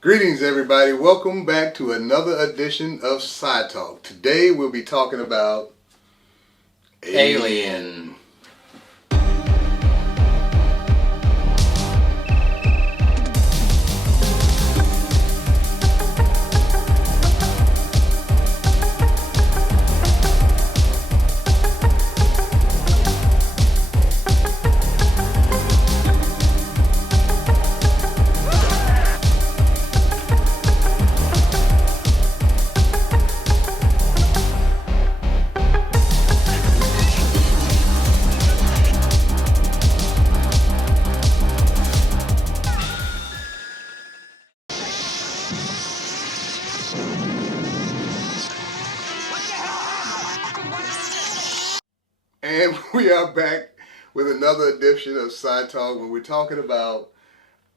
Greetings, everybody. Welcome back to another edition of SciTalk. Today we'll be talking about Alien. And we are back with another edition of SciTalk when we're talking about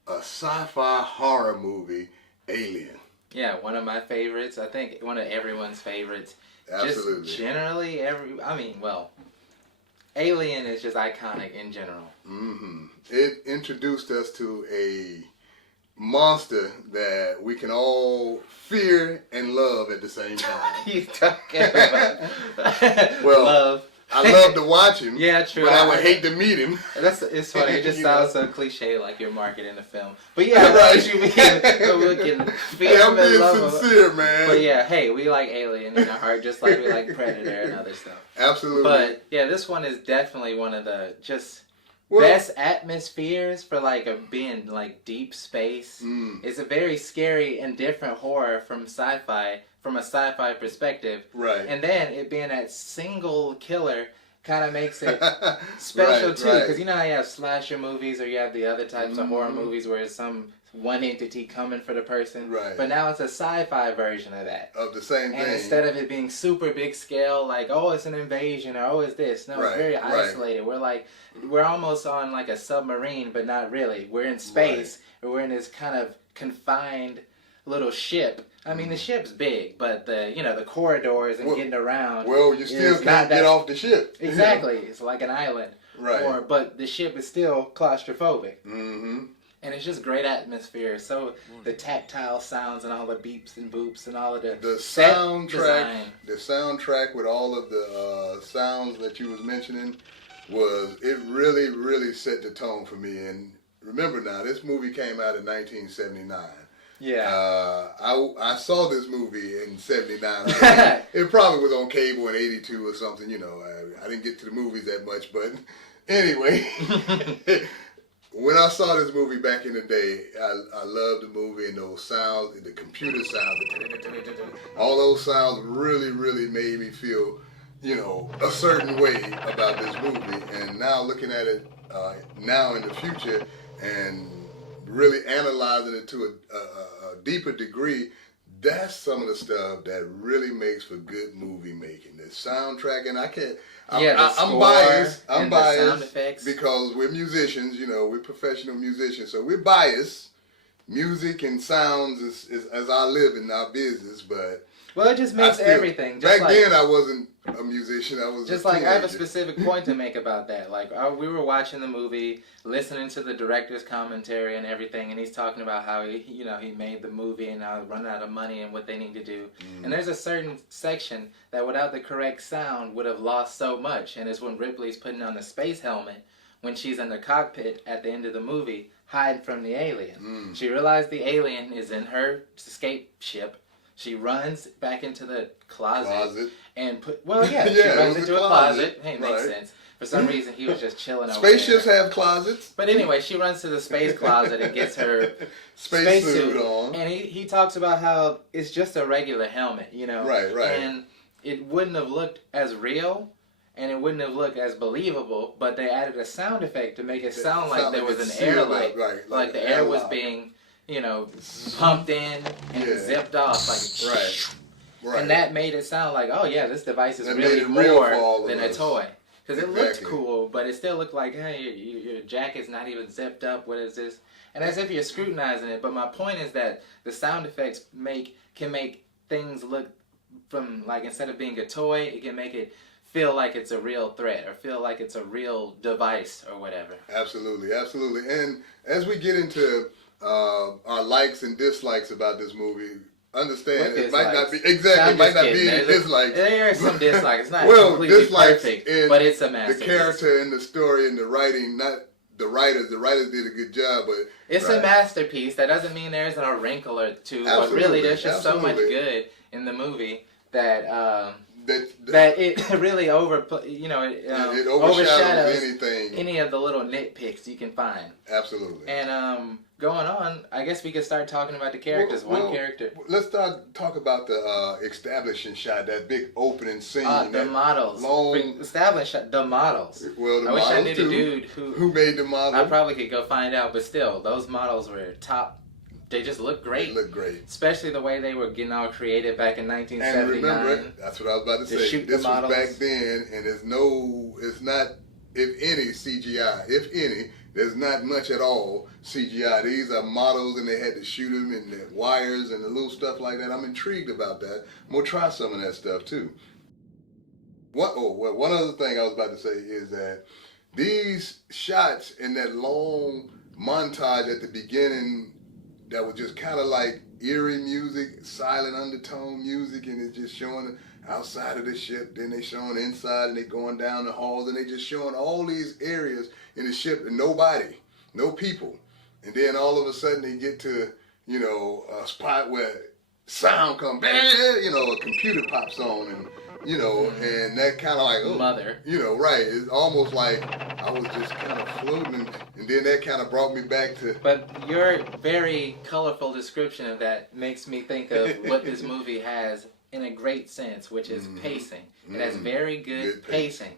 a sci-fi horror movie, Alien. Yeah, one of my favorites. I think one of everyone's favorites. Absolutely. Just generally, Alien is just iconic in general. Mm-hmm. It introduced us to a monster that we can all fear and love at the same time. You talking about Well, love? I love to watch him. Yeah, true. But I would hate to meet him. It's funny. It just You sounds know. so cliche, like you're marketing the film. But yeah, right. What you mean? We can feel Hey, I'm him and being love him. sincere, man. But yeah, hey, we like Alien in our heart, just like we like Predator and other stuff. Absolutely. But yeah, this one is definitely one of the Well, best atmospheres for being like deep space. It's a very scary and different horror from a sci-fi perspective. Right. And then it being that single killer kind of makes it special Right, too, right. because you know how you have slasher movies or you have the other types of horror movies where it's some one entity coming for the person. Right. But now it's a sci-fi version of that. Of the same And thing. instead of it being super big scale, like, oh, it's an invasion or oh, it's this. No, Right, it's very right. isolated. We're almost on like a submarine, but not really. We're in space, or we're in this kind of confined little ship. I mean, the ship's big, but the corridors and getting around. Well, you still is can't not get that- off the ship. Exactly. It's like an island. Right. But the ship is still claustrophobic. Mm-hmm. And it's just great atmosphere. So the tactile sounds and all the beeps and boops and all of the set design. The soundtrack with all of the sounds that you was mentioning it really, really set the tone for me. And remember now, this movie came out in 1979. Yeah. I saw this movie in '79. It probably was on cable in '82 or something. I didn't get to the movies that much, but anyway, when I saw this movie back in the day, I loved the movie and those sounds, the computer sounds, all those sounds really, really made me feel, a certain way about this movie. And now looking at it now in the future and really analyzing it to a deeper degree, that's some of the stuff that really makes for good movie making. The soundtrack, and I'm biased. I'm biased the sound effects. because we're musicians. We're professional musicians, so we're biased. Music and sounds is our living, our business. But Well, it just makes everything. Back then, I wasn't a musician. I was just a like I have a teenager. specific point to make about that. Like we were watching the movie, listening to the director's commentary and everything, and he's talking about how he made the movie and how they run out of money and what they need to do. And there's a certain section that without the correct sound would have lost so much, and it's when Ripley's putting on the space helmet when she's in the cockpit at the end of the movie, hiding from the alien. She realized the alien is in her escape ship. She runs back into the closet. And she runs into a closet. Hey, makes sense. For some reason, he was just chilling over Spaceships there. have closets. But anyway, she runs to the space closet and gets her spacesuit on. And he talks about how it's just a regular helmet, Right. And it wouldn't have looked as real, and it wouldn't have looked as believable, but they added a sound effect to make it sound like there was an air light. Right, like the air was being, pumped in and zipped off. Right. And that made it sound like, oh yeah, this device is That really made it real for more all of than us. a toy. Because it looked Exactly. cool, but it still looked like, hey, your jacket's not even zipped up. What is this? And as if you're scrutinizing it. But my point is that the sound effects can make things look from, like, instead of being a toy, it can make it feel like it's a real threat or feel like it's a real device or whatever. Absolutely. And as we get into our likes and dislikes about this movie. Understand, it might not be So exactly. It might not be any dislikes. There are some dislikes. It's not well, completely dislikes perfect, in but it's a masterpiece. The character and the story and the writing, not the writers. The writers did a good job, but it's a masterpiece. That doesn't mean there isn't a wrinkle or two, but really, there's just so much good in the movie that that it really it overshadows any of the little nitpicks you can find. Absolutely. And going on, I guess we could start talking about the characters. One character. Let's talk about the establishing shot, that big opening scene. The models. Establishing shot, the models. Well, the I models wish I knew too. the dude who made the models. I probably could go find out, but still, those models were top. They just look great. They look great. Especially the way they were getting all creative back in 1979. And remember, that's what I was about to say. This was back then, and it's not, if any, CGI. If any, there's not much at all CGI. These are models, and they had to shoot them, and the wires and the little stuff like that. I'm intrigued about that. I'm going to try some of that stuff, too. One other thing I was about to say is that these shots in that long montage at the beginning that was just kind of like eerie music, silent undertone music, and it's just showing outside of the ship, then they showing inside, and they going down the halls, and they just showing all these areas in the ship, and nobody, no people. And then all of a sudden they get to, a spot where sound comes, a computer pops on, and and that kind of like, oh, mother. Right. It's almost like I was just kind of floating, and then that kind of brought me back to... But your very colorful description of that makes me think of what this movie has in a great sense, which is pacing. It has very good pacing.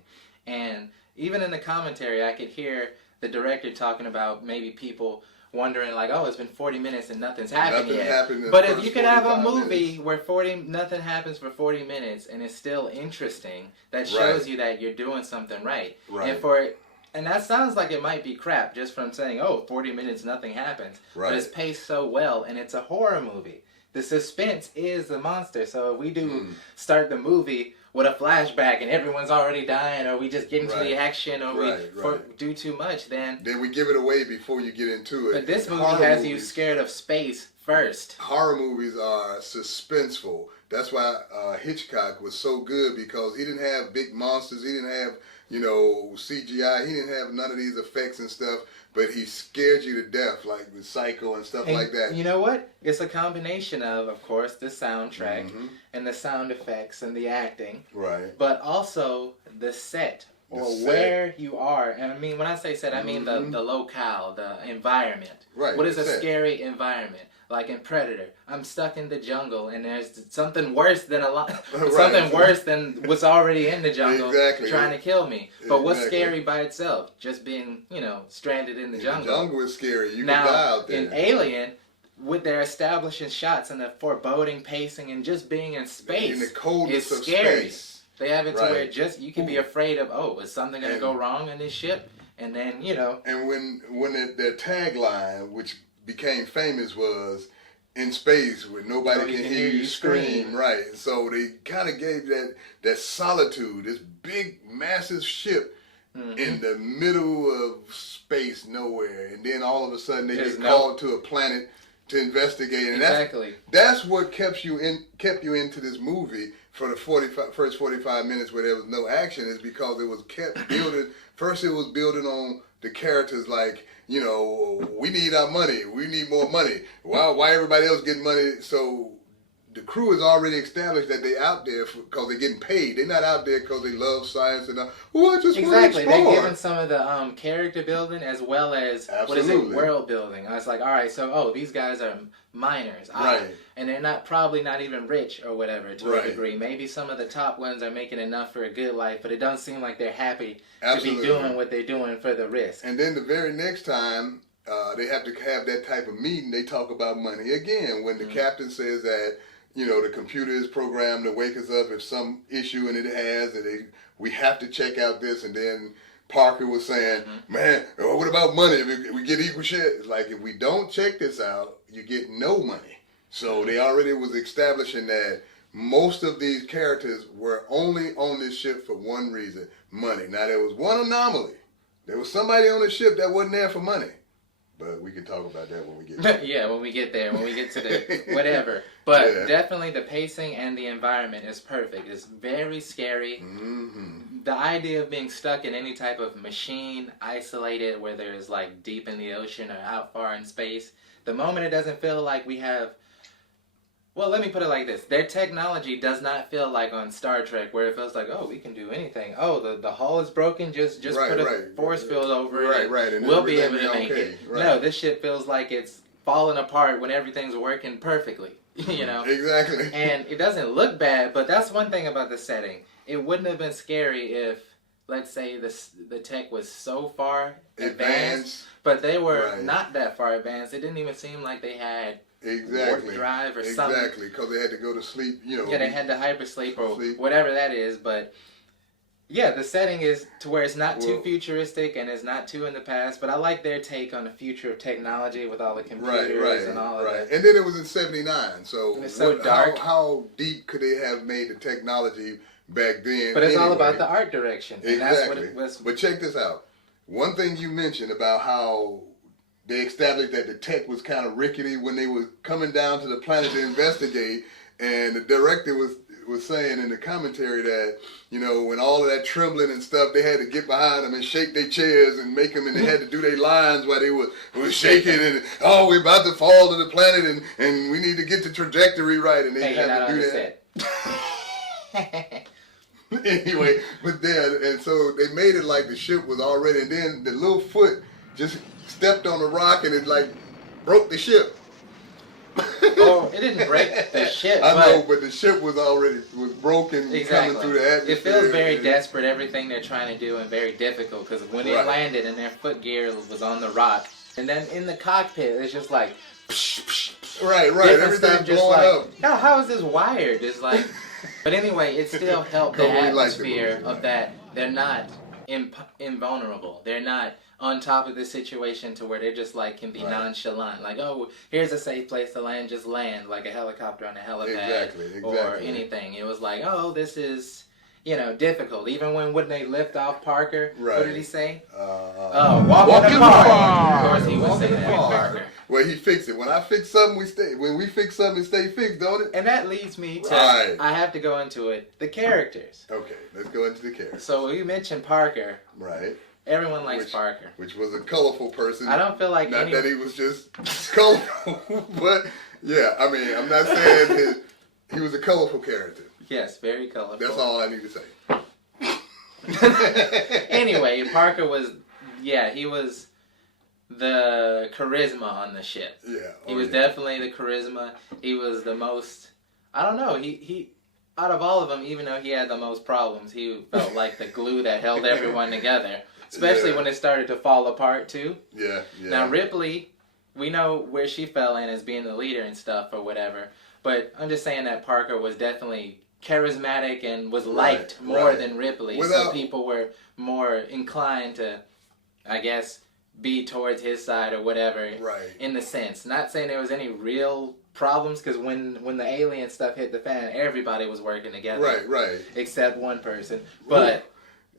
And even in the commentary, I could hear the director talking about maybe people wondering like, oh, it's been 40 minutes and nothing's happened yet. But if you could have a movie where nothing happens for 40 minutes and it's still interesting, that shows you that you're doing something right. And that sounds like it might be crap just from saying, 40 minutes, nothing happens. But it's paced so well, and it's a horror movie. The suspense is the monster. So if we do start the movie with a flashback and everyone's already dying, or we just get into the action, or we do too much, then we give it away before you get into it. But this movie has you scared of space first. Horror movies are suspenseful. That's why Hitchcock was so good, because he didn't have big monsters. He didn't have, CGI. He didn't have none of these effects and stuff. But he scared you to death, like with Psycho and stuff like that. You know what? It's a combination of course, the soundtrack and the sound effects and the acting. Right. But also the set, where you are. And I mean, when I say set, I mean the locale, the environment. Right. What is a scary environment? Like in Predator, I'm stuck in the jungle, and there's something worse than something worse than what's already in the jungle trying to kill me. But what's scary by itself? Just being, stranded in the jungle. The jungle is scary. You can die out there. In Alien, with their establishing shots and the foreboding pacing and just being in space, in the coldness is of scary. Space. They have it to where you can be afraid of, is something going to go wrong in this ship? And then, And when their tagline, which became famous, was "in space where nobody can hear you scream." Right. So they kind of gave that solitude, this big, massive ship in the middle of space, nowhere, and then all of a sudden they get called to a planet to investigate. And that's what kept you into this movie for the first 45 minutes where there was no action, is because it was kept building. First, it was building on the characters like, we need our money. We need more money. Why everybody else getting money? So the crew is already established that they out there because they're getting paid. They're not out there because they love science and I just want to explore. They're giving some of the character building as well as world building. I was like, all right, so these guys are miners, and they're probably not even rich or whatever to a degree. Maybe some of the top ones are making enough for a good life, but it doesn't seem like they're happy to be doing what they're doing for the risk. And then the very next time they have to have that type of meeting, they talk about money again. When the captain says that, the computer is programmed to wake us up if some issue and it has, and we have to check out this, and then Parker was saying, man, what about money? If we get equal share, it's like, if we don't check this out, you get no money. So they already was establishing that most of these characters were only on this ship for one reason, money. Now, there was one anomaly. There was somebody on the ship that wasn't there for money. But we can talk about that when we get there. Yeah, when we get there, when we get to the whatever. But definitely the pacing and the environment is perfect. It's very scary. Mm-hmm. The idea of being stuck in any type of machine, isolated, whether it's like deep in the ocean or out far in space, the moment it doesn't feel like we have... Well, let me put it like this. Their technology does not feel like on Star Trek, where it feels like, oh, we can do anything. Oh, the hull is broken, just put a force field over it. Right, and we'll be able to make okay. it. Right. No, this shit feels like it's falling apart when everything's working perfectly. You know? Exactly. And it doesn't look bad, but that's one thing about the setting. It wouldn't have been scary if, let's say, the tech was so far advanced, but they were not that far advanced. It didn't even seem like they had warp drive or something. Exactly, because they had to go to sleep, you know. Yeah, they had to hypersleep or whatever that is, but yeah, the setting is to where it's not too futuristic and it's not too in the past, but I like their take on the future of technology with all the computers and all of that. And then it was in 79, so it's so dark. How deep could they have made the technology back then? But it's all about the art direction. And that's what it was. But check this out. One thing you mentioned about how they established that the tech was kind of rickety when they were coming down to the planet to investigate, and the director was saying in the commentary that, you know, when all of that trembling and stuff, they had to get behind them and shake their chairs and make them, and they had to do their lines while they were shaking, and, oh, we're about to fall to the planet, and we need to get the trajectory right, and they had to do that. Anyway, but then, and so they made it like the ship was already, and then the little foot just stepped on the rock and it like broke the ship. Oh, it didn't break the ship. I know, but the ship was broken coming through the atmosphere. It feels very desperate, everything they're trying to do, and very difficult, because when it landed and their foot gear was on the rock, and then in the cockpit, it's just like... Right, everything just blowing like, up. How is this wired? It's like... But anyway, it still helped the atmosphere of that they're not invulnerable. They're not on top of the situation to where they're just like can be nonchalant. Like, oh, here's a safe place to land, just land, like a helicopter on a helipad or anything. It was like, oh, this is, you know, difficult. Even when they lift off Parker, what did he say? Walk in the park. Of course he would say that, Parker. Well, he fixed it. When I fix something, we stay. When we fix something, it stay fixed, don't it? And that leads me to, I have to go into it, the characters. Okay, let's go into the characters. So you mentioned Parker. Right. Everyone likes Parker. Which was a colorful person. I don't feel like Not that he was just colorful, but yeah, I mean, I'm not saying he was a colorful character. Yes, very colorful. That's all I need to say. Anyway, Parker was, he was the charisma on the ship. Yeah. He was definitely the charisma. He was the most, I don't know, he out of all of them, even though he had the most problems, he felt like the glue that held everyone together. Especially when it started to fall apart, too. Yeah. Now, Ripley, we know where she fell in as being the leader and stuff or whatever. But I'm just saying that Parker was definitely charismatic and was liked more than Ripley. So people were more inclined to, I guess, be towards his side or whatever. Right. In the sense. Not saying there was any real problems, because when the alien stuff hit the fan, everybody was working together. Right. Except one person. But...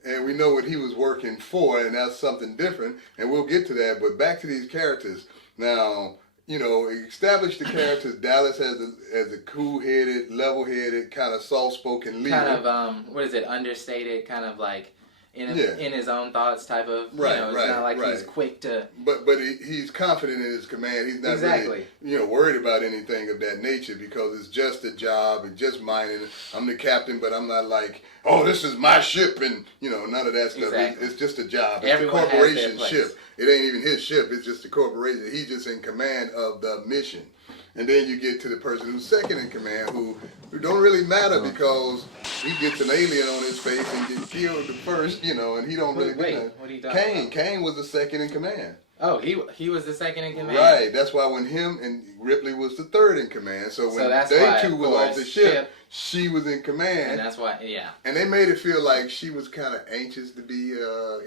And we know what he was working for, and that's something different, and we'll get to that. But back to these characters. Now, you know, establish the characters. Dallas as a cool-headed, level-headed, kind of soft-spoken leader. Kind of, understated, kind of like in his own thoughts type of, it's not like he's quick to... But he's confident in his command. He's not really, worried about anything of that nature, because it's just a job and just mining. I'm the captain, but I'm not like, oh, this is my ship, and, none of that stuff. It's just a job. It's a corporation ship. It ain't even his ship. It's just a corporation. He's just in command of the mission. And then you get to the person who's second in command, who don't really matter, because he gets an alien on his face and gets killed the first, and he don't really do that. What are you talking about? Cain was the second in command. Oh, he was the second in command. Right. That's why when him and Ripley was the third in command. So when they two was off the ship, she was in command. And that's why, And they made it feel like she was kind of anxious to be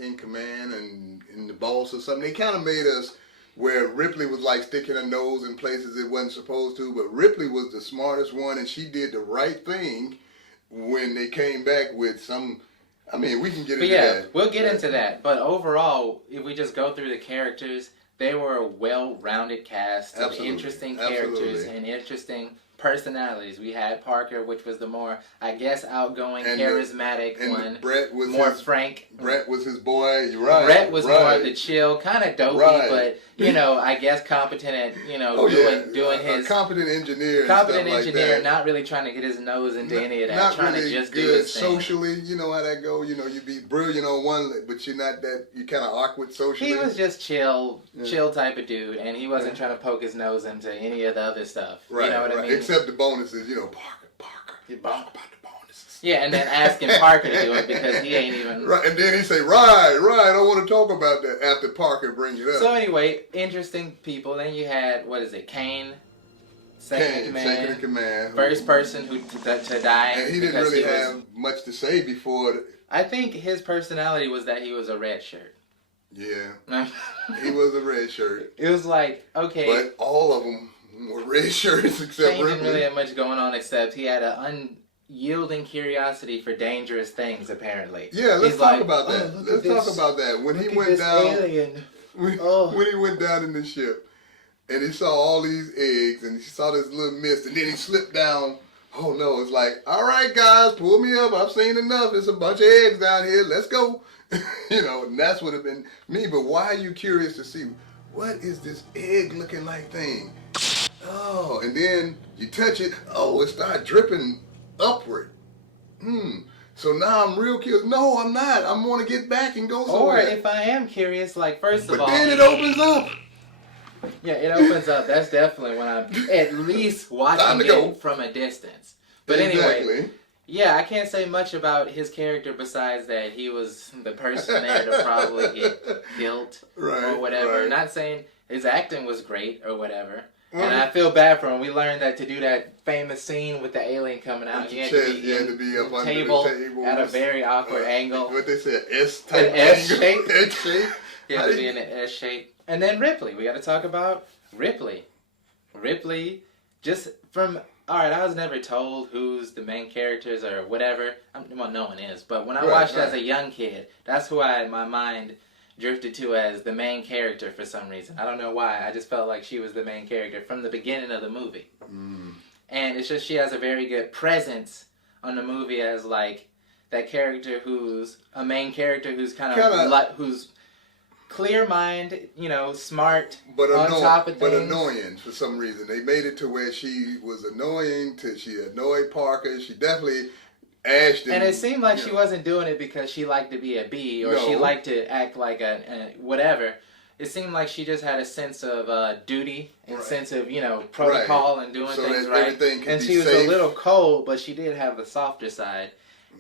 in command and in the boss or something. They kind of made us where Ripley was like sticking her nose in places it wasn't supposed to, but Ripley was the smartest one, and she did the right thing when they came back with some... I mean, we can get into that. We'll get into that. But overall, if we just go through the characters, they were a well-rounded cast of interesting characters and interesting personalities. We had Parker, which was the more, I guess, outgoing, charismatic one. Brett was more frank. Brett was his boy. Right. Brett was more of the chill, kind of dopey, but I guess competent at doing his competent engineer. Not really trying to get his nose into any of that. Not trying really to just good do his thing. socially. You know how that go. You be brilliant on one, but you're not that. You're kind of awkward socially. He was just chill type of dude, and he wasn't trying to poke his nose into any of the other stuff. Right. You know what I mean? Except the bonuses. Parker. You talk about the bonuses. Yeah, and then asking Parker to do it because he ain't even... Right, and then he say, right, I don't want to talk about that after Parker brings it up. So anyway, interesting people. Then you had, Kane, second in command. First person to die. And he didn't really have much to say before. I think his personality was that he was a red shirt. Yeah, he was a red shirt. It was like, okay. But all of them were red shirts except Kane Ripley. didn't really have much going on except he had an unyielding curiosity for dangerous things, apparently. Yeah, let's talk about that. Let's talk about that. When he went down, when he went down in the ship, and he saw all these eggs, and he saw this little mist, and then he slipped down. Oh no! It's like, all right, guys, pull me up. I've seen enough. There's a bunch of eggs down here. Let's go. And that's what it been me. But why are you curious to see what is this egg-looking like thing? Oh, and then you touch it. Oh, it started dripping upward. So now I'm real curious. No, I'm not. I want to get back and go somewhere. Or if I am curious, first of all... But then it opens up. Yeah, it opens up. That's definitely when I'm at least watching it from a distance. But anyway, yeah, I can't say much about his character besides that he was the person there to probably get killed or whatever. Not saying his acting was great or whatever. And I feel bad for him. We learned that to do that famous scene with the alien coming out, you had to be up under table the table at a very awkward angle. What they said, S-type an S shape. S shape. You had to be in an S shape. And then Ripley. We got to talk about Ripley. Ripley, just from... All right, I was never told who's the main characters or whatever. Well, no one is. But when I watched it as a young kid, that's who my mind drifted to as the main character for some reason. I don't know why. I just felt like she was the main character from the beginning of the movie. And it's just she has a very good presence on the movie as that character who's a main character who's kind of who's clear mind, smart, but on top of things. But annoying for some reason. They made it to where she was annoying. She annoyed Parker. She definitely Ashton. And it seemed like she wasn't doing it because she liked to be a bee or she liked to act like a whatever. It seemed like she just had a sense of duty and sense of, protocol and doing things right. And she was a little cold, but she did have the softer side.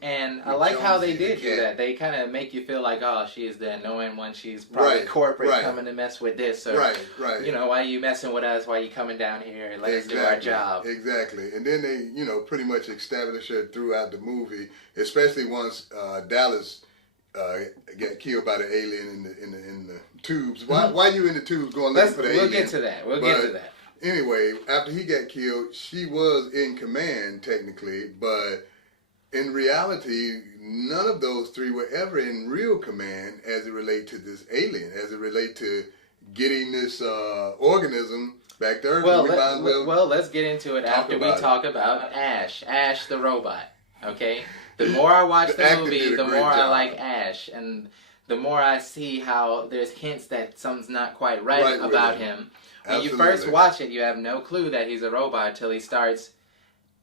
And I like how they did do that. They kind of make you feel like, oh, she's the annoying one. She's probably corporate coming to mess with this. Or, why are you messing with us? Why are you coming down here? Let us do our job. Exactly. And then they, pretty much establish her throughout the movie, especially once Dallas got killed by the alien in the tubes. Why you in the tubes going looking for the alien? We'll get to that. We'll get to that. Anyway, after he got killed, she was in command technically, but in reality, none of those three were ever in real command as it relates to this alien, as it relates to getting this organism back to Earth. Well, let's get into it after we talk about Ash. Ash the robot, okay? The more I watch the movie, the more I like Ash. And the more I see how there's hints that something's not quite right about him. When you first watch it, you have no clue that he's a robot until he starts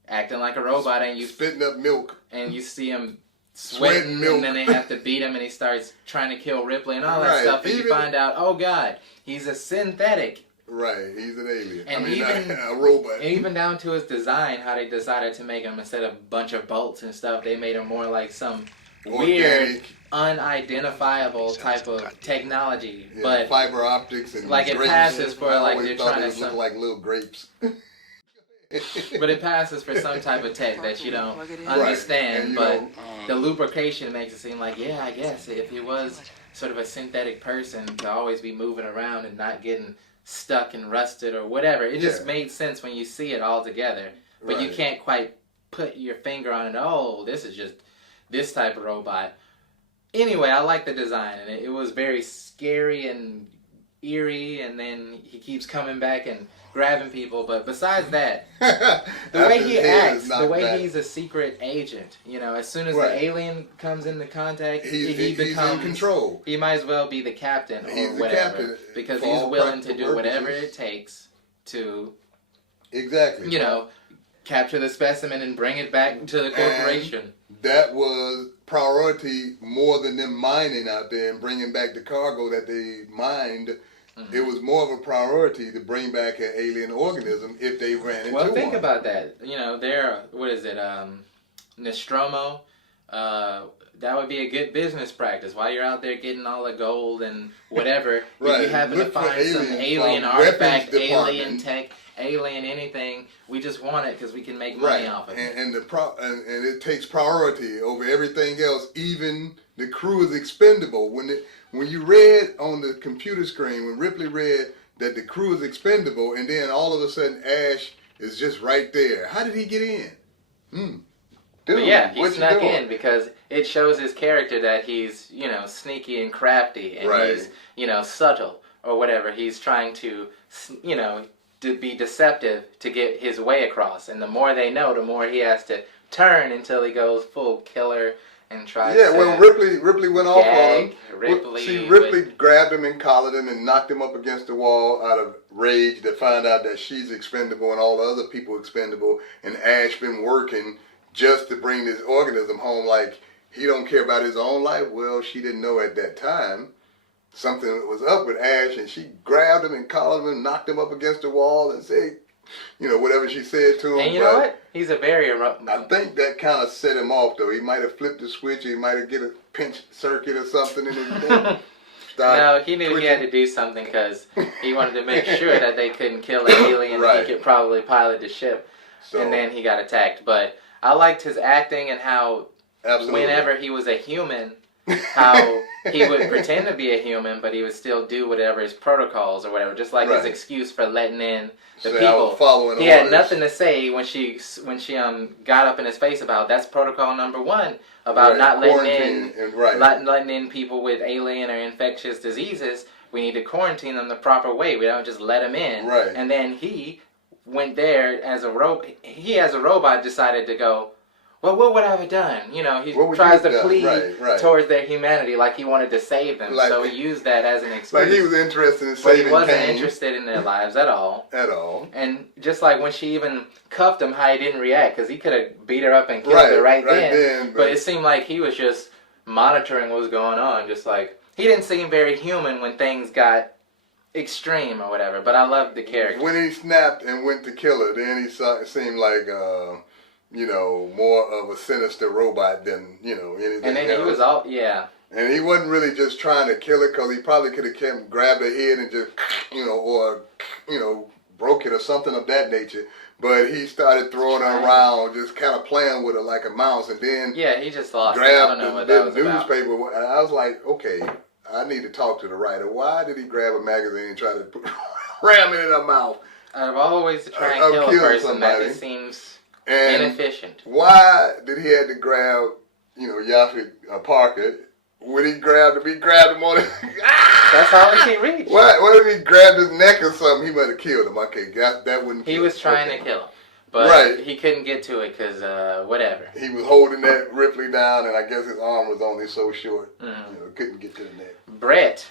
acting like a robot and you spitting up milk and you see him sweating milk. And then they have to beat him and he starts trying to kill Ripley and all that stuff and you find out, oh God, he's a synthetic. Right, he's an alien. And a robot. And even down to his design, how they decided to make him, instead of a bunch of bolts and stuff, they made him more like some weird, unidentifiable type of technology. Yeah, but fiber optics and it passes for they're trying to look like little grapes. But it passes for some type of tech that you don't understand. But the lubrication makes it seem like, I guess if he was sort of a synthetic person to always be moving around and not getting stuck and rusted or whatever, it just made sense when you see it all together. But you can't quite put your finger on it. Oh, this is just this type of robot. Anyway, I like the design, and it was very scary and eerie, and then he keeps coming back and grabbing people. But besides that, the After way he his head acts, is the knocked way back. he's a secret agent, you know, as soon as Right. the alien comes into contact, He's becomes in control. He might as well be the captain or He's the whatever, captain because for he's all willing to practical do whatever purposes. it takes to, Exactly. you know, capture the specimen and bring it back to the corporation. That was priority more than them mining out there and bringing back the cargo that they mined. Mm-hmm. It was more of a priority to bring back an alien organism if they ran into one. Well, think about that. You know, what is it, Nostromo? That would be a good business practice. While you're out there getting all the gold and whatever, Right. if you happen Look to for find some aliens alien from artifact, weapons alien department. tech, alien anything, we just want it because we can make money Right, off of it. and it takes priority over everything else. Even the crew is expendable. When you read on the computer screen, when Ripley read that the crew is expendable, and then all of a sudden Ash is just right there. How did he get in? Dude, But yeah, he what you snuck doing? in because it shows his character that he's, you know, sneaky and crafty, and Right. he's, you know, subtle or whatever. He's trying to, you know, to be deceptive to get his way across. And the more they know, the more he has to turn until he goes full killer and tries to... Yeah, well, Ripley went off on him. Ripley grabbed him and collared him and knocked him up against the wall out of rage to find out that she's expendable and all the other people expendable, and Ash been working just to bring this organism home. Like, he don't care about his own life. Well, she didn't know at that time something was up with Ash, and she grabbed him and collared him and knocked him up against the wall and said, you know, whatever she said to him. And you know what? He's a very... I think that kind of set him off, though. He might have flipped the switch. He might have get a pinch circuit or something in his thing. No, he knew he had to do something because he wanted to make sure that they couldn't kill an alien Right. and he could probably pilot the ship. So, And then he got attacked. But I liked his acting and how absolutely. whenever he was a human, how he would pretend to be a human, but he would still do whatever his protocols or whatever. Just like his Right. excuse for letting in the So I people. was following He had orders. nothing to say when she got up in his face about that's protocol number 1 about Right, not letting quarantine in and right. letting in people with alien or infectious diseases. We need to quarantine them the proper way. We don't just let them in. Right. And then he went there as a robot. He as a robot decided to go, well, what would I have done? You know, he What would tries you to have done? plead Right. towards their humanity like he wanted to save them. Like- so he used that as an excuse. Like he was interested in but saving he wasn't Kane interested in their lives at all. at all. And just like when she even cuffed him, how he didn't react, because he could have beat her up and killed Right, her right right then. then, But it seemed like he was just monitoring what was going on. Just like, he didn't seem very human when things got extreme or whatever. But I loved the character. When he snapped and went to kill her, then he seemed like, you know, more of a sinister robot than, you know, anything And then else. he was all, yeah. And he wasn't really just trying to kill her, because he probably could have grabbed her head and just, you know, or, you know, broke it or something of that nature. But he started throwing her around, just kind of playing with her like a mouse, and then Yeah, he just lost it. I grabbed don't know what that was the about. newspaper. And I was like, okay, I need to talk to the writer. Why did he grab a magazine and try to ram it in her mouth? Out of all the ways to try and Of kill a killing person, that somebody. just seems And inefficient. why did he have to grab, you know, Yaphet Parker? When he grabbed him on it. That's all he could reach. What if he grabbed his neck or something? He might have killed him. Okay, that wouldn't. He was trying to kill him. But Right. he couldn't get to it because whatever. He was holding that Ripley down, and I guess his arm was only so short, Mhm. you know, couldn't get to the neck. Brett.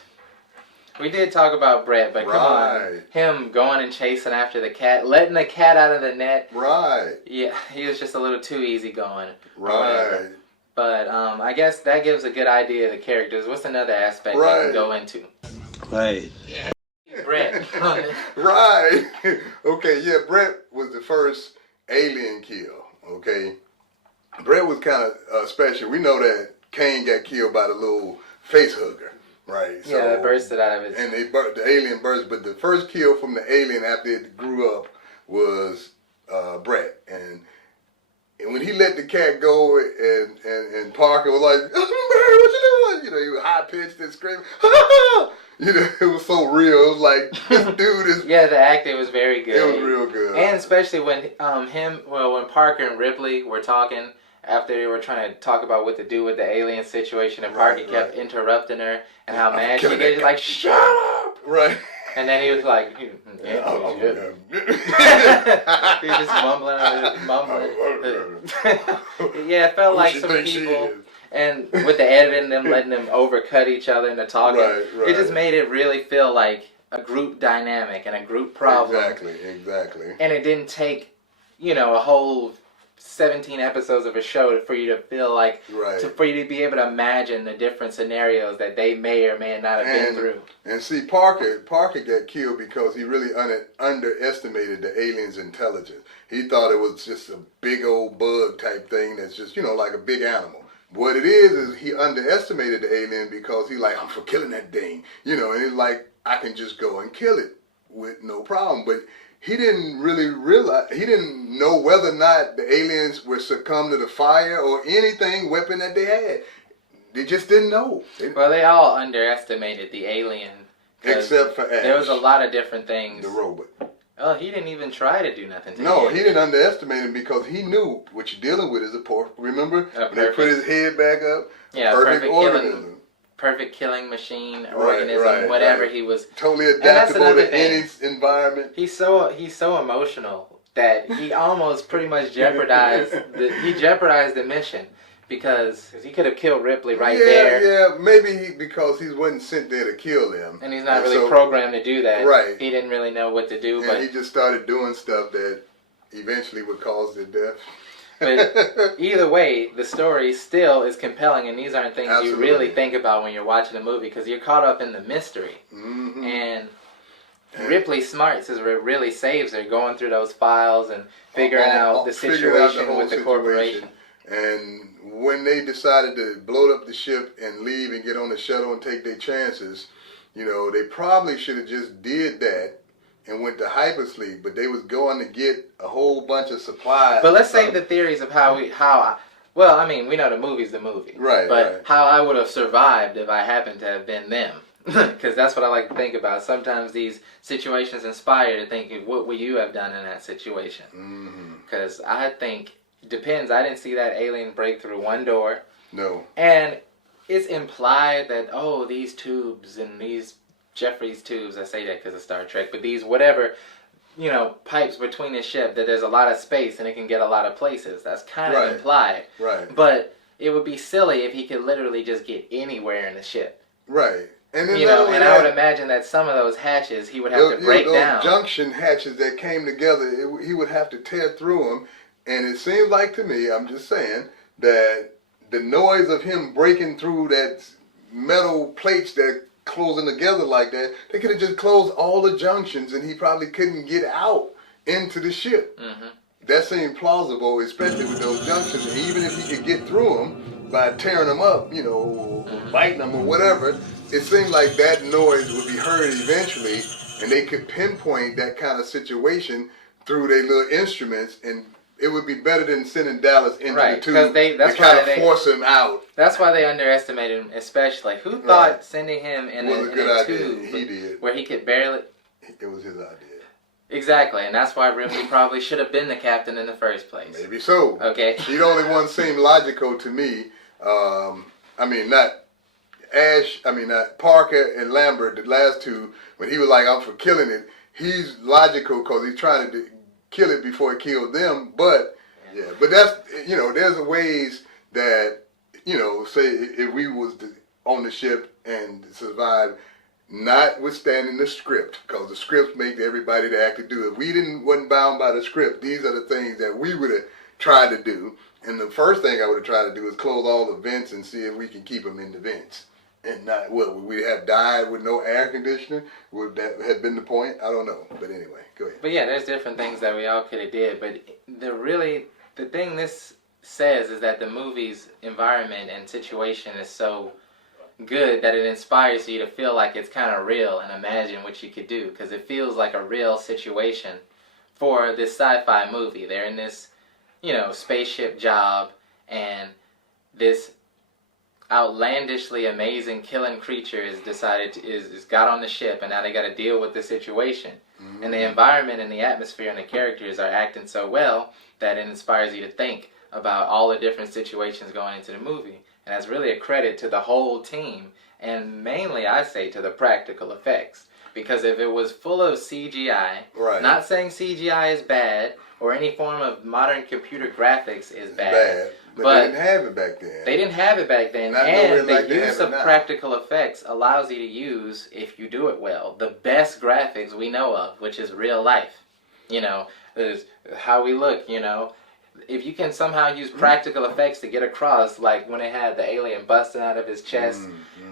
We did talk about Brett, but come on. Right. Him going and chasing after the cat, letting the cat out of the net. Right. Yeah, he was just a little too easy going. Right. But I guess that gives a good idea of the characters. What's another aspect you Right. can go into? Right. Brett. Right. Okay, yeah, Brett was the first alien kill, okay? Brett was kind of special. We know that Kane got killed by the little face hugger, right? Yeah, that bursted out of his... And the alien burst, but the first kill from the alien after it grew up was Brett. And when he let the cat go, and Parker was like, "What you doing?" You know, he was high pitched and screaming, you know, it was so real. It was like, this dude is. Yeah, the acting was very good. It was real good. And especially when when Parker and Ripley were talking after they were trying to talk about what to do with the alien situation, and Parker kept interrupting her and how mad she killing gets that like, "Shut up!" Right. And then he was like, he was just mumbling. Yeah, it felt like some people, and with the editing, them letting them overcut each other in the talking, it just made it really feel like a group dynamic and a group problem. Exactly. And it didn't take, a whole 17 episodes of a show for you to feel like, for you to be able to imagine the different scenarios that they may or may not have been through. And see, Parker got killed because he really underestimated the alien's intelligence. He thought it was just a big old bug type thing that's just, like a big animal. What it is he underestimated the alien because he like, I'm for killing that thing, and it's like, I can just go and kill it with no problem. But he didn't really realize, he didn't know whether or not the aliens would succumb to the fire or anything weapon that they had. They just didn't know. Well, they all underestimated the alien. Except for Ash. There was a lot of different things. The robot. Oh, he didn't even try to do nothing to No, he didn't underestimate him because he knew what you're dealing with is a pork. Remember? When they put his head back up? Yeah, perfect organism. Perfect killing machine, organism, whatever he was. Totally adaptable to any environment. He's so emotional that he almost pretty much jeopardized the mission because he could have killed Ripley there. Yeah, maybe because he wasn't sent there to kill them. And he's not really programmed to do that. Right. He didn't really know what to do. And he just started doing stuff that eventually would cause their death. But either way, the story still is compelling, and these aren't things you really think about when you're watching a movie because you're caught up in the mystery. Mm-hmm. And Ripley smarts is what really saves her, going through those files and figuring out the situation with the corporation. And when they decided to blow up the ship and leave and get on the shuttle and take their chances, they probably should have just did that and went to hypersleep, but they was going to get a whole bunch of supplies. But let's say the theories of we know the movie's the movie. Right. But how I would have survived if I happened to have been them. Because that's what I like to think about. Sometimes these situations inspire to think, what would you have done in that situation? Because I think, depends. I didn't see that alien break through one door. No. And it's implied that, these tubes and these Jeffrey's tubes, I say that because of Star Trek, but these pipes between the ship, that there's a lot of space and it can get a lot of places. That's kind of implied. Right. But it would be silly if he could literally just get anywhere in the ship. Right. And then I would imagine that some of those hatches he would have to break down. Those junction hatches that came together, he would have to tear through them. And it seems like to me, I'm just saying, that the noise of him breaking through that metal plates that closing together like that, they could have just closed all the junctions and he probably couldn't get out into the ship. Mm-hmm. That seemed plausible, especially with those junctions. And even if he could get through them by tearing them up, biting them or whatever, it seemed like that noise would be heard eventually and they could pinpoint that kind of situation through their little instruments, and it would be better than sending Dallas into the tube to kind of force him out. That's why they underestimated him, especially. Who thought sending him in a tube he did. Where he could barely... It was his idea. Exactly, and that's why Ripley probably should have been the captain in the first place. Maybe so. Okay. The only one seemed logical to me. Not Parker and Lambert, the last two, when he was like, I'm for killing it, he's logical because he's trying to kill it before it killed them. But that's, there's ways that, say if we was on the ship and survived, notwithstanding the script, because the script make everybody to actually do it. We wasn't bound by the script. These are the things that we would have tried to do. And the first thing I would have tried to do is close all the vents and see if we can keep them in the vents. And not, would we have died with no air conditioning? Would that have been the point? I don't know. But anyway, go ahead. But yeah, there's different things that we all could have did. But the thing this says is that the movie's environment and situation is so good that it inspires you to feel like it's kind of real and imagine what you could do, because it feels like a real situation for this sci-fi movie. They're in this, spaceship job, and this outlandishly amazing killing creature is got on the ship, and now they got to deal with the situation. Mm-hmm. And the environment and the atmosphere and the characters are acting so well that it inspires you to think about all the different situations going into the movie. And that's really a credit to the whole team, and mainly, I say, to the practical effects. because if it was full of CGI, Right. not saying CGI is bad or any form of modern computer graphics is bad. But they didn't have it back then. They didn't have it back then, and the use of practical effects allows you to use, if you do it well, the best graphics we know of, which is real life. You know, is how we look, you know. If you can somehow use practical effects to get across, like when they had the alien busting out of his chest,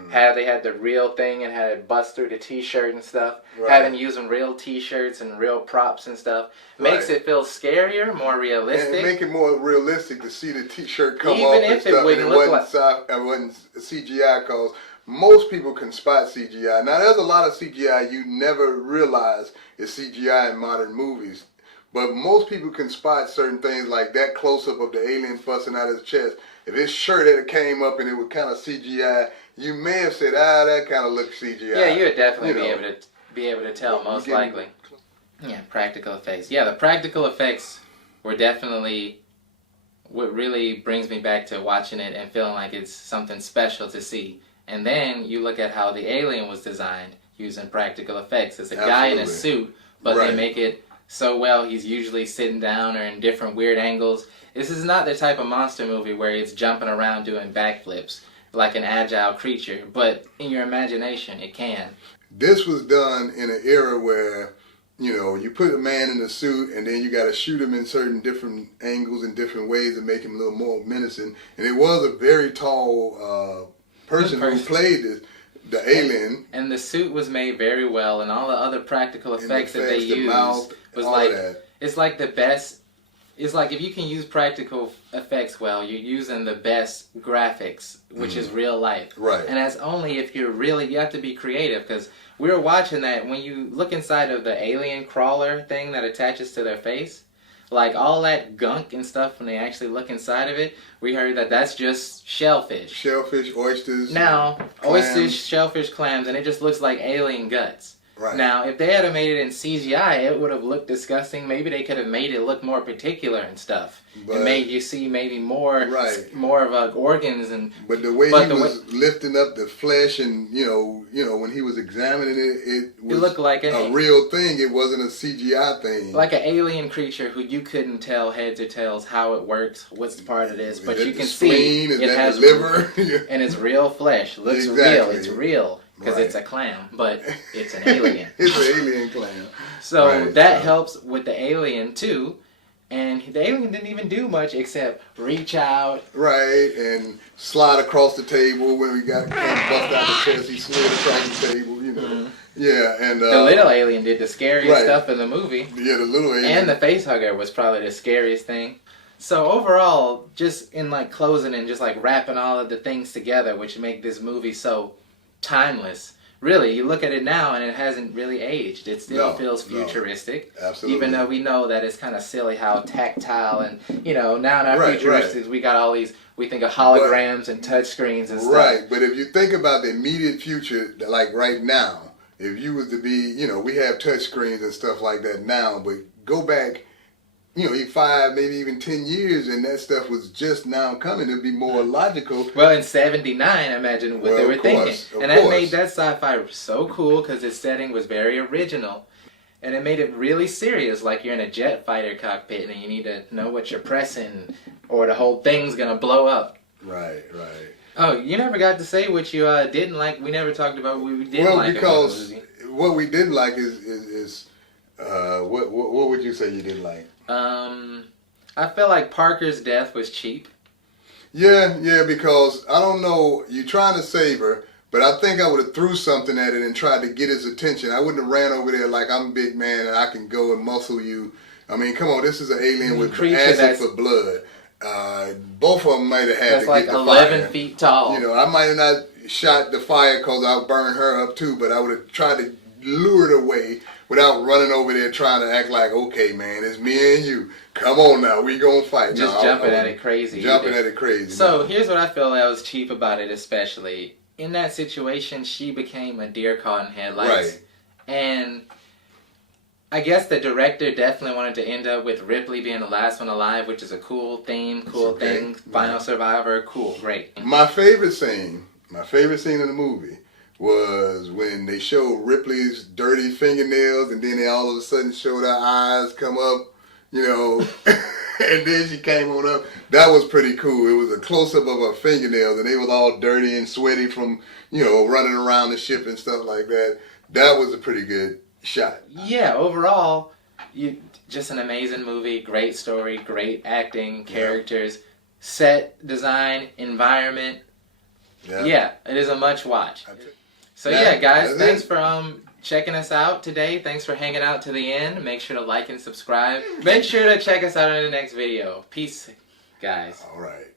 how they had the real thing and had it bust through the t-shirt and stuff, having using real t-shirts and real props and stuff, makes it feel scarier, more realistic. And make it more realistic to see the t-shirt come Even off if and stuff, it wouldn't look like... it wasn't CGI, because most people can spot CGI. Now, there's a lot of CGI you never realize is CGI in modern movies. But most people can spot certain things like that close-up of the alien busting out his chest. If his shirt had came up and it was kind of CGI, you may have said, that kind of looks CGI. Yeah, you would definitely be able to tell, most likely. Yeah, practical effects. Yeah, the practical effects were definitely what really brings me back to watching it and feeling like it's something special to see. And then you look at how the alien was designed using practical effects. It's a guy in a suit, but they make it so well, he's usually sitting down or in different weird angles. This is not the type of monster movie where it's jumping around doing backflips like an agile creature, but in your imagination, it can. This was done in an era where, you know, you put a man in a suit and then you got to shoot him in certain different angles and different ways to make him a little more menacing. And it was a very tall person who played the alien. And the suit was made very well, and all the other practical effects that they used was like, it's like the best. It's like if you can use practical effects well, you're using the best graphics, which is real life. Right. And that's only if you have to be creative, because we were watching that, when you look inside of the alien crawler thing that attaches to their face, like all that gunk and stuff, when they actually look inside of it, we heard that that's just shellfish. Shellfish, oysters. Now, oysters, shellfish, clams, and it just looks like alien guts. Right. Now, if they had made it in CGI, it would have looked disgusting. Maybe they could have made it look more particular and stuff, and made you see maybe more of organs and. But the way he was lifting up the flesh, and you know, when he was examining it looked like a real thing. It wasn't a CGI thing. Like an alien creature who you couldn't tell heads or tails how it works, what's part of this, but you can see it has liver, and it's real flesh. Looks real. It's real. Because it's a clam, but it's an alien. It's an alien clam. So that helps with the alien too. And the alien didn't even do much except reach out. Right, and slide across the table when we got bust out the chest. He slid across the table, you know. Mm-hmm. Yeah, and the little alien did the scariest stuff in the movie. Yeah, the little alien. And the face hugger was probably the scariest thing. So overall, just in like closing and just like wrapping all of the things together, which make this movie so timeless. Really, you look at it now and it hasn't really aged. It still feels futuristic. Absolutely. Even though we know that it's kind of silly how tactile and, you know, now in our futuristics we got all these, we think of holograms and touch screens and stuff. Right, but if you think about the immediate future, like right now, if you was to be, you know, we have touch screens and stuff like that now, but go back, you know, 5, maybe even 10 years, and that stuff was just now coming. It'd be more logical. Well, in '79, imagine what they were thinking. And that made that sci-fi so cool because its setting was very original. And it made it really serious, like you're in a jet fighter cockpit and you need to know what you're pressing or the whole thing's going to blow up. Right. Oh, you never got to say what you didn't like. We never talked about what we didn't like. Well, because what we didn't like is what would you say you didn't like? I feel like Parker's death was cheap. Yeah, because I don't know, you're trying to save her, but I think I would have threw something at it and tried to get his attention. I wouldn't have ran over there like I'm a big man and I can go and muscle you. I mean, come on, this is an alien with acid for blood. Both of them might have had that's to like get the 11 fire. feet tall. You know, I might have not shot the fire because I'll burn her up too, but I would have tried to lure it away without running over there trying to act like, okay, man, it's me and you. Come on now, we gonna fight. Just jumping at it crazy. So here's what I feel that was cheap about it, especially. In that situation, she became a deer caught in headlights. Right. And I guess the director definitely wanted to end up with Ripley being the last one alive, which is a cool theme, thing. Final survivor, cool, great. My favorite scene in the movie was when they showed Ripley's dirty fingernails, and then they all of a sudden showed her eyes come up, you know, and then she came on up. That was pretty cool. It was a close-up of her fingernails, and they was all dirty and sweaty from, you know, running around the ship and stuff like that. That was a pretty good shot. Yeah, overall, just an amazing movie. Great story, great acting, characters, set design, environment. Yeah, it is a much watch. So yeah, guys, thanks for checking us out today. Thanks for hanging out to the end. Make sure to like and subscribe. Make sure to check us out in the next video. Peace, guys. All right.